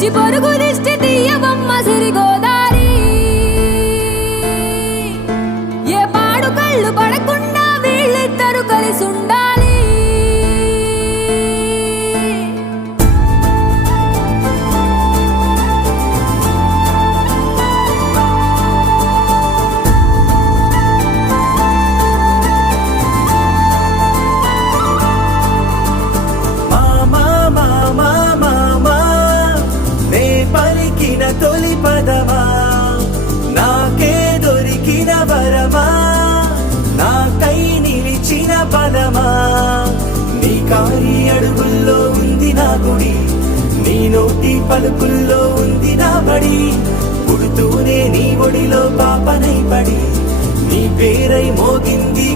దిష్టి పొరుగు దిష్టి తీయవమ్మ సిరిగోదారి ఏ పాడు కళ్ళు పడకుండా వీళ్ళిద్దరు కలిసి ఉండాలి తొలి పదమా నాకే దొరికిన వరమా నాకై నిలిచిన పదమా నీ కారి అడుగుల్లో ఉంది నా గుడి నీ నోటి పలుకుల్లో ఉంది నా బడి పుడుతూనే నీ ఒడిలో పాపనై పడి నీ పేరై మోగింది